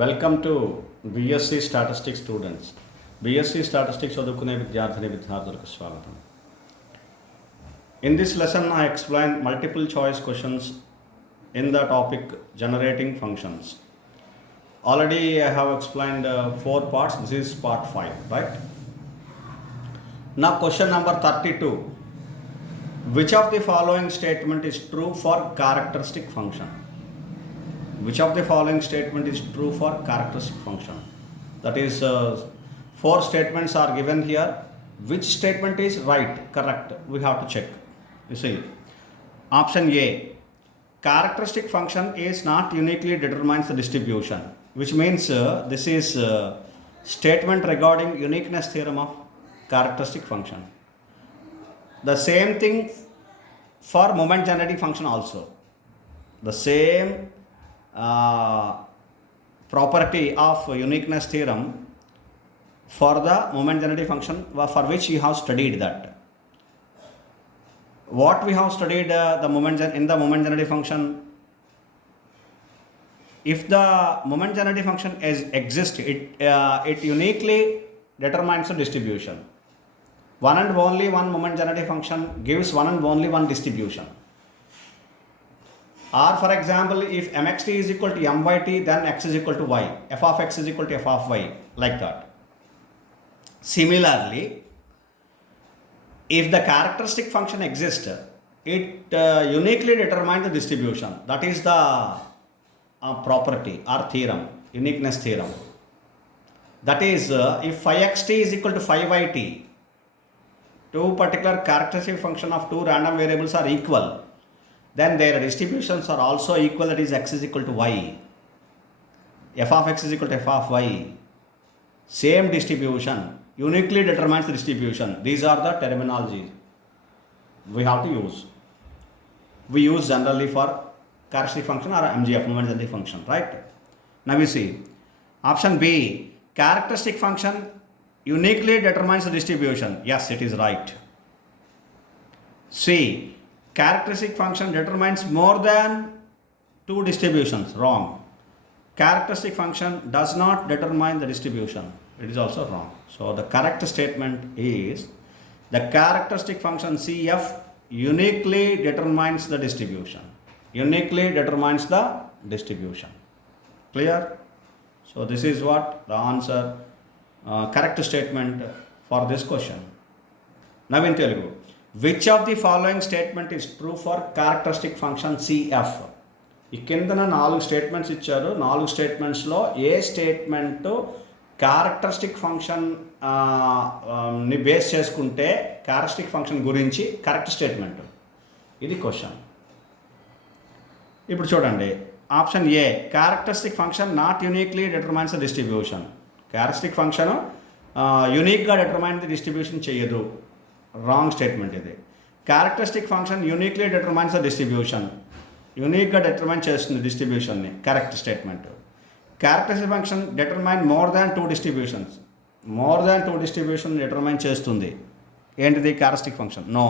Welcome to BSc statistics students. BSc statistics చదువుకునే విద్యార్థులకు స్వాగతం. In this lesson, I explain multiple choice questions in the topic generating functions. Already I have explained 4 parts. This is part 5, right? Now question number 32. Which of the following statement is true for characteristic function? Which of the following statement is true for characteristic function? That is, 4 statements are given here. Which statement is right, correct? We have to check. You see, option A, characteristic function is not uniquely determines the distribution, which means this is statement regarding uniqueness theorem of characteristic function. The same thing for moment generating function also. The same property of uniqueness theorem for the moment generating function for which we have studied that. What we have studied in the moment generating function, if the moment generating function exists, it uniquely determines the distribution. One and only one moment generating function gives one and only one distribution. Or for example, if mxt is equal to m by t, then x is equal to y, f of x is equal to f of y, like that. Similarly, if the characteristic function exists, it uniquely determines the distribution. That is the property or theorem, uniqueness theorem. That is, if phi xt is equal to phi yt, two particular characteristic function of two random variables are equal, then their distributions are also equal. That is, x is equal to y, f of x is equal to f of y. Same distribution, uniquely determines the distribution. These are the terminologies we have to use. We use generally for characteristic function or MGF, moment generating function, right? Now we see option B, characteristic function uniquely determines the distribution. Yes, it is right. C, characteristic function determines more than two distributions. Wrong. Characteristic function does not determine the distribution. It is also wrong. So the correct statement is the characteristic function CF uniquely determines the distribution. Uniquely determines the distribution. Clear? So this is what the answer, correct statement for this question. Now in Telugu, which of the following statement is true for characteristic function CF? ఈ కిందన 4 statements ఇచ్చారు. 4 స్టేట్మెంట్స్లో ఏ statement characteristic function ని base చేసుకుంటే characteristic function గురించి correct statement, ఇది question. ఇప్పుడు చూడండి, option A, characteristic function not uniquely determines the distribution. Characteristic function యూనిక్గా డిటర్మైన్ ది డిస్ట్రిబ్యూషన్ చేయదు. రాంగ్ స్టేట్మెంట్ ఇది. Characteristic function uniquely determines the distribution, యూనిక్గా డిటర్మైన్ చేస్తుంది డిస్ట్రిబ్యూషన్ని. Correct statement. Characteristic function determine more than 2 distributions. More than 2 distribution determine చేస్తుంది. ఏంటిది? Characteristic function. No,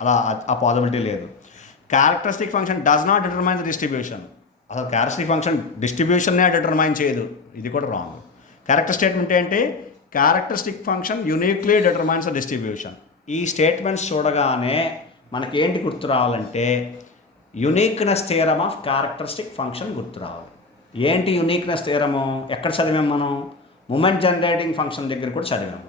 అలా ఆ పాసిబిలిటీ లేదు. Characteristic function does not determine the distribution. అసలు క్యారెక్టరిస్టిక్ ఫంక్షన్ డిస్ట్రిబ్యూషన్నే డిటర్మైన్ చేయదు. ఇది కూడా రాంగ్. కరెక్ట్ స్టేట్మెంట్ ఏంటి? Characteristic function uniquely determines the distribution. ఈ స్టేట్మెంట్స్ చూడగానే మనకి ఏంటి గుర్తు రావాలంటే uniqueness theorem of characteristic function గుర్తు రావాలి. ఏంటి యూనిక్నెస్ థియరము? ఎక్కడ చదివాము మనం? మూమెంట్ జనరేటింగ్ ఫంక్షన్ దగ్గర కూడా చదివాము.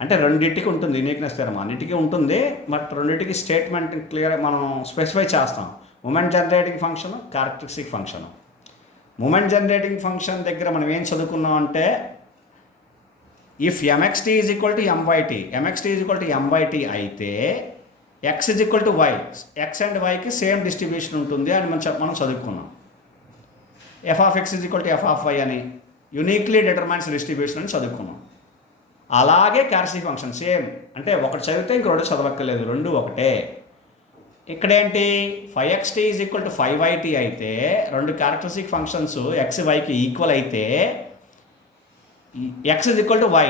అంటే రెండింటికి ఉంటుంది యూనిక్నెస్ థియరమ్, అన్నిటికీ ఉంటుంది. బట్ రెండింటికి స్టేట్మెంట్ క్లియర్ మనం స్పెసిఫై చేస్తాం. Moment generating function, characteristic function. Moment generating function దగ్గర మనం ఏం చదువుకున్నాం అంటే, if mxt is equal to myt, mxt is equal to myt అయితే x is equal to y, x and yకి సేమ్ డిస్ట్రిబ్యూషన్ ఉంటుంది అని మనం చదువుకున్నాం. f of x is equal to f of y అని యూనిక్లీ డిటర్మైన్స్ డిస్ట్రిబ్యూషన్ అని చదువుకున్నాం. అలాగే క్యారెక్టరిస్టిక్ ఫంక్షన్ సేమ్. అంటే ఒకటి చదివితే ఇంకొకటి చదవక్కర్లేదు, రెండు ఒకటే. ఇక్కడేంటి? phi xt is equal to phi yt అయితే రెండు క్యారెక్టరిస్టిక్ ఫంక్షన్స్ x yకి ఈక్వల్ అయితే x is equal to y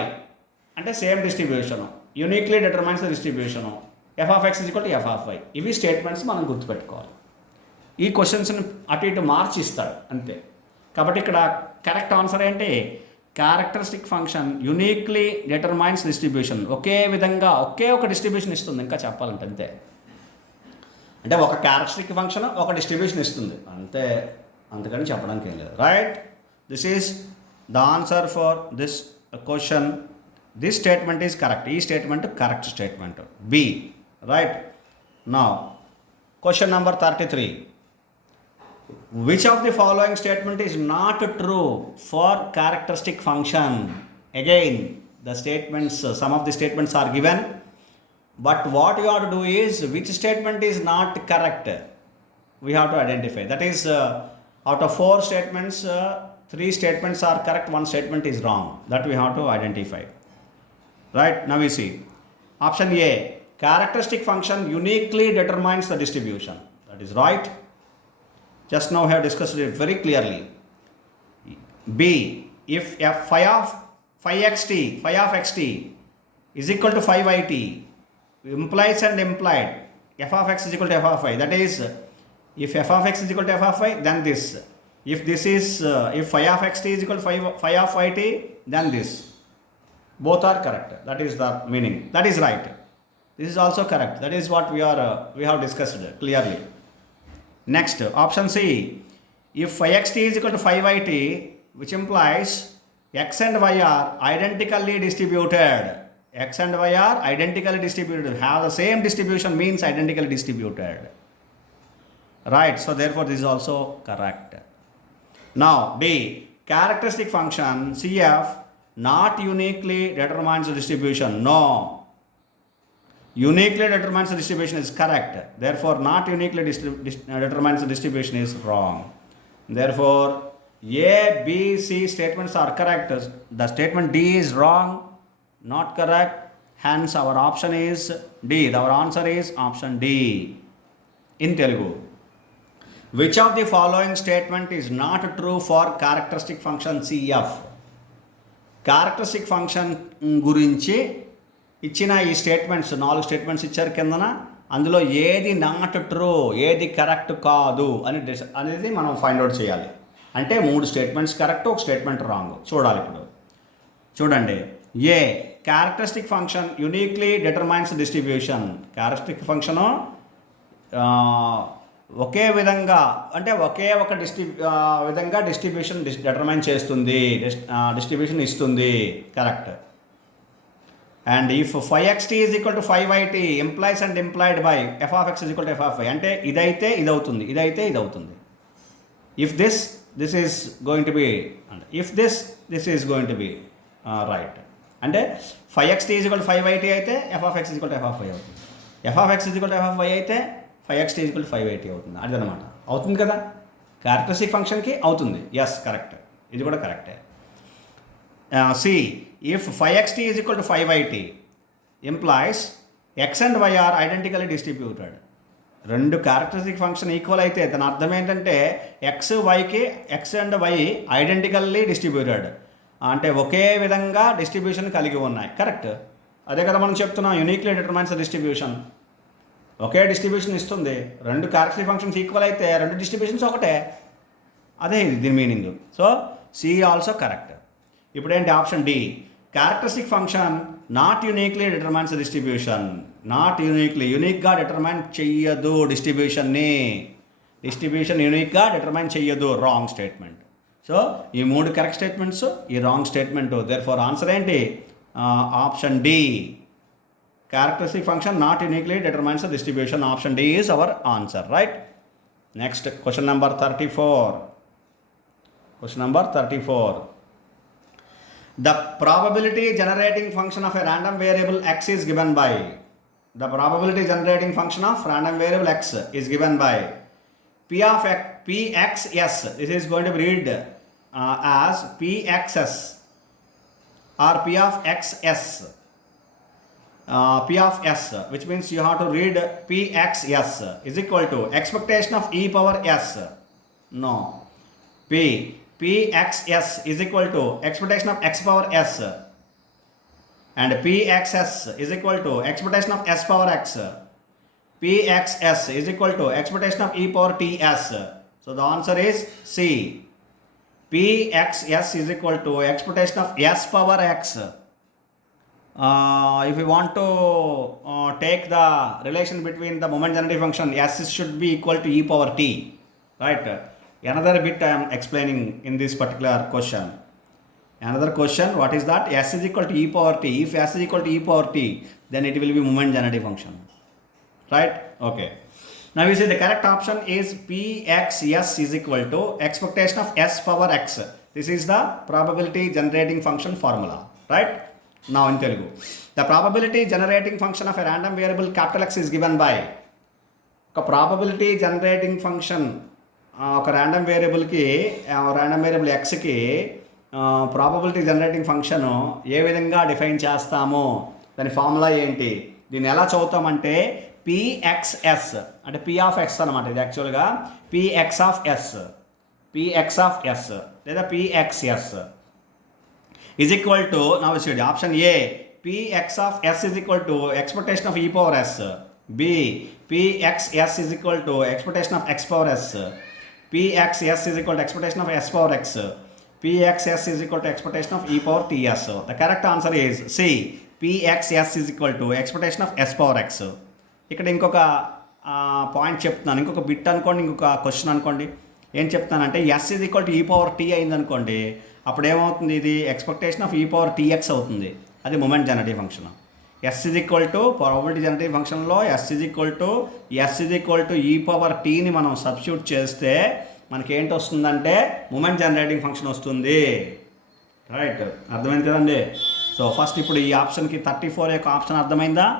అంటే same distribution, uniquely determines the distribution. f of x is equal to f of y. ఇవి స్టేట్మెంట్స్ మనం గుర్తుపెట్టుకోవాలి. ఈ క్వశ్చన్స్ని అటు ఇటు మార్చి ఇస్తాడు అంతే. కాబట్టి ఇక్కడ కరెక్ట్ ఆన్సర్ ఏంటి? Characteristic function uniquely determines distribution. ఒకే విధంగా ఒకే ఒక డిస్ట్రిబ్యూషన్ ఇస్తుంది, ఇంకా చెప్పాలంటే అంతే. అంటే ఒక క్యారెక్టరిస్టిక్ ఫంక్షన్ ఒక డిస్ట్రిబ్యూషన్ ఇస్తుంది అంతే, అందుకని చెప్పడానికి ఏం లేదు. Right, this is the answer for this question. This statement is correct. ఈ statement correct statement, B. Right, now question number 33. Which of the following statement is not true for characteristic function? Again, the statements, some of the statements are given, but what you have to do is, which statement is not correct, we have to identify. That is, out of 4 statements, 3 statements are correct, 1 statement is wrong. That we have to identify. Right, now we see. Option A, characteristic function uniquely determines the distribution. That is right. Just now we have discussed it very clearly. B, if phi of xt is equal to 5it, implies and implied f of x is equal to f of y. That is, if f of x is equal to f of y, then this. If this is, if phi of xt is equal to phi of yt, then this. Both are correct. That is the meaning. That is right. This is also correct. That is what we have discussed clearly. Next, option C, if phi xt is equal to 5it, which implies x and y are identically distributed. X and y are identically distributed. Have the same distribution means identically distributed. Right, so therefore this is also correct. Now, D, characteristic function CF not uniquely determines the distribution. No. Uniquely determines the distribution is correct. Therefore, not uniquely determines the distribution is wrong. Therefore, A, B, C statements are correct. The statement D is wrong, not correct. Hence, our option is D. Our answer is option D. In Telugu, which of the following statement is not true for characteristic function CF? Characteristic function గురించి ఇచ్చిన ఈ స్టేట్మెంట్స్ 4 statements ఇచ్చారు కిందన, అందులో ఏది not true, ఏది కరెక్ట్ కాదు అనేది మనం ఫైండ్ అవుట్ చేయాలి. అంటే 3 స్టేట్మెంట్స్ కరెక్ట్, ఒక స్టేట్మెంట్ రాంగ్ చూడాలి. ఇప్పుడు చూడండి, A characteristic function uniquely determines distribution. Characteristic function ఒకే విధంగా అంటే ఒకే ఒక విధంగా డిస్ట్రిబ్యూషన్ డిటర్మైన్ చేస్తుంది, డిస్ట్రిబ్యూషన్ ఇస్తుంది. Correct. And if phi xt is equal to 5it, implies and implied by f of x is equal to f of y. అంటే ఇదైతే ఇది అవుతుంది, ఇదైతే ఇది అవుతుంది. If this is going to be, if this is going to be right. అంటే phi xt is equal to 5it అయితే f of x is equal to f of y అవుతుంది. f of x is equal to f of y అయితే phi xt is equal to 5it అవుతుంది. అదనమాట, అవుతుంది కదా. క్యారెక్టరిస్టిక్ ఫంక్షన్కి అవుతుంది. ఎస్, కరెక్ట్, ఇది కూడా కరెక్టే. C, if phi xt is equal to 5it, implies x and y are identically distributed. 2 characteristic function equal అయితే దాని అర్థం ఏంటంటే X and Y identically distributed, అంటే ఒకే విధంగా డిస్ట్రిబ్యూషన్ కలిగి ఉన్నాయి. కరెక్ట్, అదే కదా మనం చెప్తున్నాం. యూనిక్లీ డిటర్మైన్స్ డిస్ట్రిబ్యూషన్, ఒకే డిస్ట్రిబ్యూషన్ ఇస్తుంది. 2 క్యారెక్టరిస్టిక్ ఫంక్షన్స్ ఈక్వల్ అయితే 2 డిస్ట్రిబ్యూషన్స్ ఒకటే, అదే దీని meaning. So C also correct. ఇప్పుడు ఏంటి? Option D, characteristic function not uniquely determines distribution. Not uniquely, యూనిక్గా డిటర్మైన్ చెయ్యదు డిస్ట్రిబ్యూషన్ని. డిస్ట్రిబ్యూషన్ యూనిక్గా డిటర్మైన్ చెయ్యదు. Wrong statement. సో ఈ 3 కరెక్ట్ స్టేట్మెంట్స్, ఈ రాంగ్ స్టేట్మెంట్. దేర్ఫోర్ ఆన్సర్ ఏంటి? Option D, characteristic function not uniquely determines distribution. Option D is our answer. Right. Next question number 34. Question number 34. The probability generating function of a random variable x is given by. The probability generating function of random variable x is given by p of x, pxs. This is going to be read as pxs or p of xs. P of s, which means you have to read pxs is equal to expectation of e power s. No. Pxs is equal to expectation of x power s, and pxs is equal to expectation of s power x. Pxs is equal to expectation of e power ts. So the answer is C. Pxs is equal to expectation of s power x. If we want to take the relation between the moment generating function, s should be equal to e power t, right? Another bit I am explaining in this particular question. Another question, what is that? S is equal to e power t. If s is equal to e power t, then it will be moment generating function, right? Okay. Now we say the correct option is Pxs is equal to expectation of s power x. This is the probability generating function formula, right? Now in Telugu, the probability generating function of a random variable capital X is given by ఒక probability generating function ఒక random variableకి random variable xకి probability generating function ఏ విధంగా డిఫైన్ చేస్తామో దాని ఫార్ములా ఏంటి, దీన్ని ఎలా చదువుతామంటే Pxs అంటే P ఆఫ్ x అనమాట. ఇది యాక్చువల్గా Px ఆఫ్ s లేదా Pxs is equal to, now we see option A, Px of s is equal to expectation of e power s. B, Pxs is equal to expectation of x power s. Pxs is equal to expectation of s power x. Pxs is equal to expectation of e power ts. The correct answer is C, Pxs is equal to expectation of s power x. ఇక్కడ ఇంకొక పాయింట్ చెప్తున్నాను, ఇంకొక బిట్ అనుకోండి, ఇంకొక క్వశ్చన్ అనుకోండి. ఏం చెప్తానంటే s is equal to e power t అయిందనుకోండి, అప్పుడు ఏమవుతుంది, ఇది expectation of E power T X అవుతుంది. అది moment generative function. S is equal to probability generative ఫంక్షన్లో S is equal to E power టీని మనం సబ్స్టిట్యూట్ చేస్తే మనకి ఏంటి వస్తుందంటే మూమెంట్ జనరేటింగ్ ఫంక్షన్ వస్తుంది, రైట్? అర్థమైంది కదండి. సో ఫస్ట్ ఇప్పుడు ఈ ఆప్షన్కి 34 యొక్క ఆప్షన్ అర్థమైందా?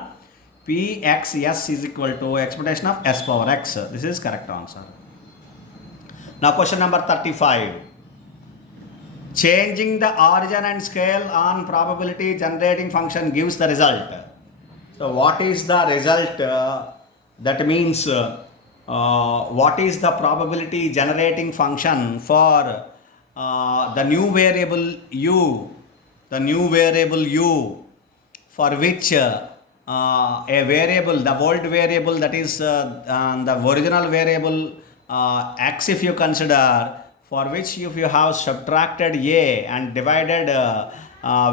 Pxs is equal to expectation of S power X. This is correct answer. నా question number 35. Changing the origin and scale on probability generating function gives the result. So what is the result? That means what is the probability generating function for the new variable u, for which a variable, the old variable, that is the original variable x, if you consider, for which if you have subtracted a and divided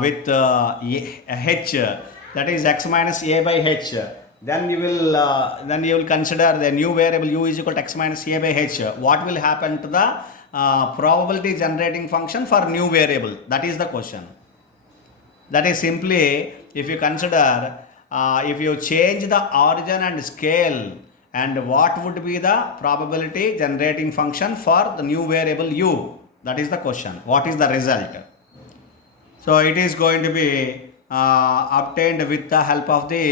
with h, that is x minus a by h, then you will consider the new variable u is equal to x minus a by h. What will happen to the probability generating function for new variable? That is the question. That is simply, if you consider, if you change the origin and scale, and what would be the probability generating function for the new variable u? That is the question. What is the result? So it is going to be obtained with the help of the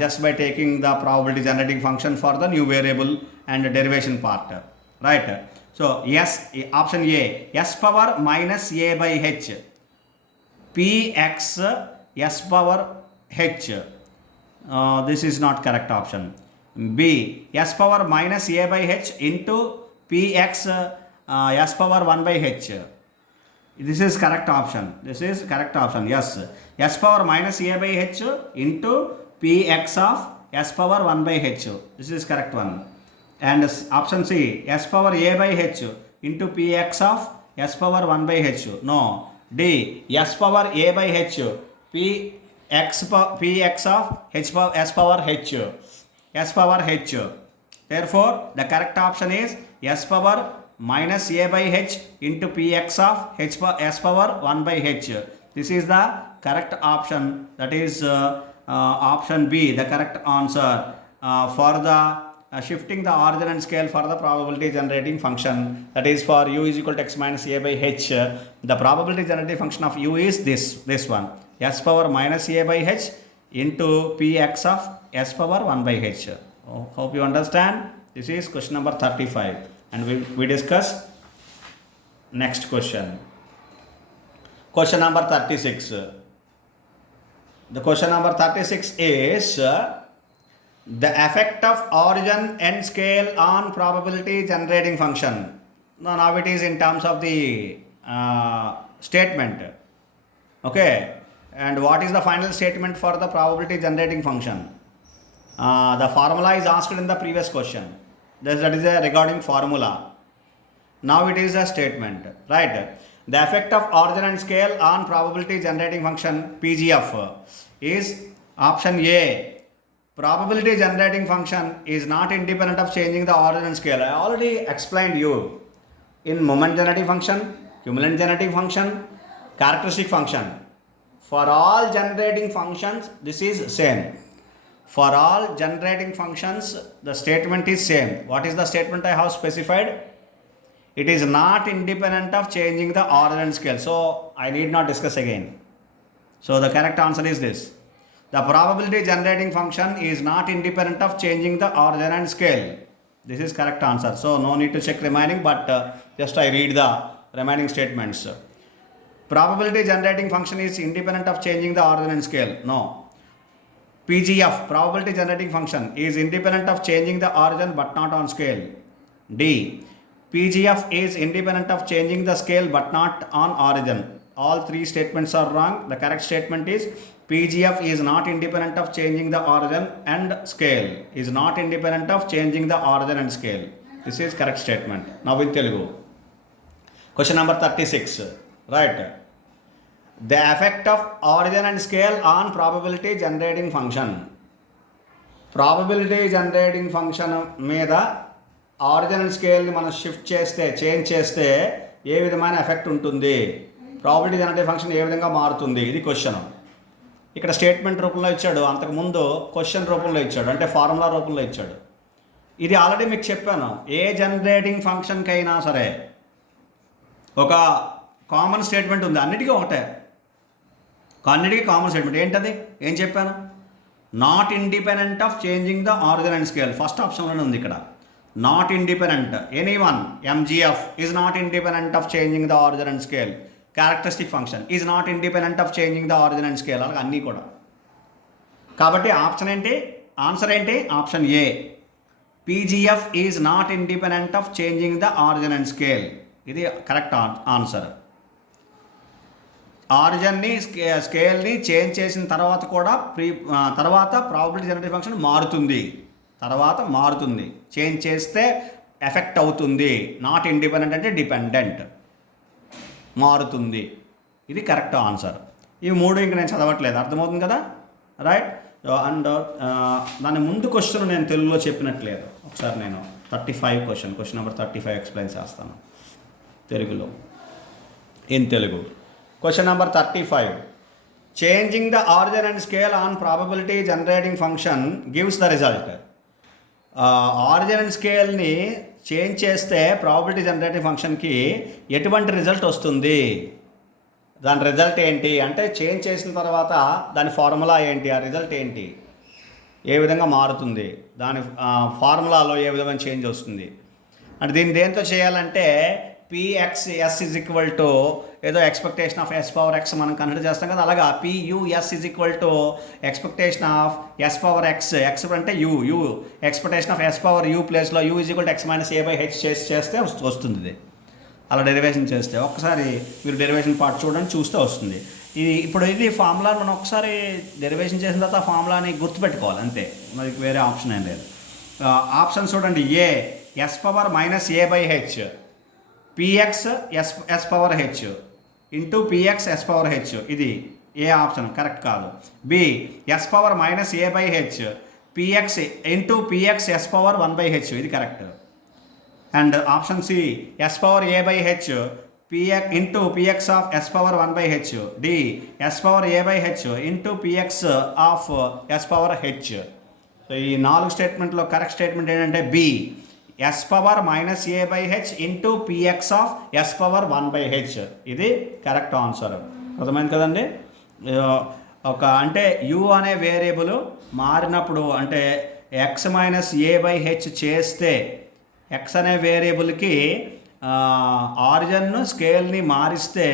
just by taking the probability generating function for the new variable and derivation part, right? So yes, option A, s power minus a by h, Px s power h. This is not correct option. B, s power minus a by h into Px s power 1 by h. This is correct option. Yes, s power minus a by h into Px of s power 1 by h. This is correct one. And option C, s power a by h into Px of s power 1 by h. No. D, s power a by h Px of s power h. Therefore, the correct option is s power minus a by h into Px of s power 1 by h. This is the correct option. That is option B, the correct answer for the shifting the origin and scale for the probability generating function. That is for u is equal to x minus a by h. The probability generating function of u is this one, s power minus a by h into Px of s power 1 by h. Hope you understand. This is question number 35, and we discuss next question. Question number 36. The question number 36 is the effect of origin and scale on probability generating function. Now it is in terms of the statement. Okay. And what is the final statement for the probability generating function? The formula is asked in the previous question. That is a regarding formula. Now it is a statement, right? The effect of origin and scale on probability generating function PGF is option A. Probability generating function is not independent of changing the origin and scale. I already explained you in moment generating function, cumulative generating function, characteristic function. For all generating functions, this is same. For all generating functions, the statement is same. What is the statement I have specified? It is not independent of changing the origin and scale. So I need not discuss again. So the correct answer is this. The probability generating function is not independent of changing the origin and scale. This is correct answer. So no need to check remaining, but just I read the remaining statements. Probability generating function is independent of changing the origin and scale. No. PGF, probability generating function, is independent of changing the origin but not on scale. D. PGF is independent of changing the scale but not on origin. All three statements are wrong. The correct statement is PGF is not independent of changing the origin and scale. Is not independent of changing the origin and scale. This is correct statement. Now in Telugu. Question number 36. Right. The effect of origin and scale on probability generating function. Probability generating function మీద origin and స్కేల్ని మనం షిఫ్ట్ చేస్తే, చేంజ్ చేస్తే ఏ విధమైన ఎఫెక్ట్ ఉంటుంది, probability generative function ఏ విధంగా మారుతుంది, ఇది క్వశ్చన్. ఇక్కడ స్టేట్మెంట్ రూపంలో ఇచ్చాడు, అంతకుముందు క్వశ్చన్ రూపంలో ఇచ్చాడు, అంటే ఫార్ములా రూపంలో ఇచ్చాడు. ఇది ఆల్రెడీ మీకు చెప్పాను. ఏ జనరేటింగ్ ఫంక్షన్కి అయినా సరే ఒక కామన్ స్టేట్మెంట్ ఉంది, అన్నిటికీ ఒకటే, అన్నిటికీ కామన్ స్టేట్మెంట్. ఏంటది? ఏం చెప్పాను? Not independent of changing the origin and scale. First ఆప్షన్లోనే ఉంది ఇక్కడ. Not independent, anyone, MGF is not independent of changing the origin and scale. Characteristic function is not independent of changing the origin and scale. అలాగే అన్నీ కూడా. కాబట్టి option ఏంటి? Answer ఏంటి? Option A. PGF is not independent of changing the origin and scale. ఇది correct answer. ఆరిజిన్ని స్కేల్ని change చేసిన తర్వాత కూడా తర్వాత ప్రాబబిలిటీ జనరేటివ్ ఫంక్షన్ మారుతుంది. తర్వాత మారుతుంది. చేంజ్ చేస్తే ఎఫెక్ట్ అవుతుంది. నాట్ ఇండిపెండెంట్ అంటే డిపెండెంట్, మారుతుంది. ఇది కరెక్ట్ ఆన్సర్. ఈ మూడు ఇంక నేను చదవట్లేదు, అర్థమవుతుంది కదా? రైట్. అండ్ దాని ముందు క్వశ్చన్ నేను తెలుగులో చెప్పినట్లేదు. ఒకసారి నేను 35 క్వశ్చన్ నెంబర్ 35 ఎక్స్ప్లెయిన్ చేస్తాను తెలుగులో, in Telugu. Question number 35. Changing the origin and scale on probability generating function gives the result. Origin and స్కేల్ని చేంజ్ చేస్తే ప్రాబబిలిటీ జనరేటింగ్ ఫంక్షన్కి ఎటువంటి రిజల్ట్ వస్తుంది? దాని రిజల్ట్ ఏంటి అంటే, చేంజ్ చేసిన తర్వాత దాని ఫార్ములా ఏంటి, ఆ రిజల్ట్ ఏంటి, ఏ విధంగా మారుతుంది, దాని ఫార్ములాలో ఏ విధమైన చేంజ్ వస్తుంది అంటే, దీన్ని దేంతో చేయాలంటే పిఎక్స్ఎస్ ఈజ్ ఈక్వల్ టు ఏదో expectation of S power X మనం కన్సిడర్ చేస్తాం కదా, అలాగా PUS is equal to expectation of S power X. X అంటే U expectation of S power U ప్లేస్లో U is equal to X minus A by H చేస్తే వస్తుంది ఇది. అలా డెరివేషన్ చేస్తే ఒక్కసారి మీరు డెరివేషన్ పార్ట్ చూడండి, చూస్తే వస్తుంది. ఇది ఫార్ములా మనం ఒకసారి డెరివేషన్ చేసిన తర్వాత ఆ ఫార్ములాని గుర్తుపెట్టుకోవాలి అంతే, మరి వేరే ఆప్షన్ ఏం లేదు. ఆప్షన్ చూడండి. A S power minus A by H, P X S power H into P X S power H, ఇది ఏ ఆప్షన్ కరెక్ట్ కాదు. B S power minus A by H P X into P X S power 1/h, ఇది కరెక్ట్. And option C S power A by H P X into P X of S power 1/h. D S power A by H into P X of S power H. So ఈ 4 స్టేట్మెంట్లో correct statement ఏంటంటే B S power minus A by H into P X of S power 1/h. ఇది correct answer. అర్థమైంది కదండి? అంటే యు అనే వేరియబుల్ మారినప్పుడు, అంటే X minus A by H చేస్తే ఎక్స్ అనే వేరియబుల్కి ఆరిజిన్ స్కేల్ని మారిస్తే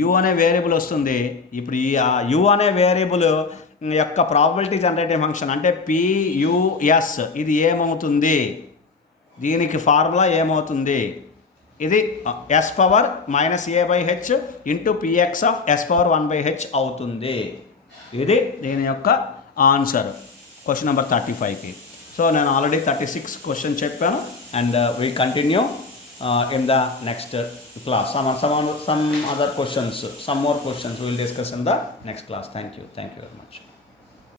యు అనే వేరియబుల్ వస్తుంది. ఇప్పుడు ఈ యు అనే వేరియబుల్ యొక్క ప్రాబబిలిటీ జనరేటివ్ ఫంక్షన్ అంటే పియుఎస్, ఇది ఏమవుతుంది, దీనికి ఫార్ములా ఏమవుతుంది, ఇది S power minus A by H into P X of S power 1/h అవుతుంది. ఇది దీని యొక్క ఆన్సర్ క్వశ్చన్ నెంబర్ 35కి. సో నేను ఆల్రెడీ 36 క్వశ్చన్ చెప్పాను. And we continue in the next class. Some other questions, some more questions we will discuss in the next class. Thank you very much.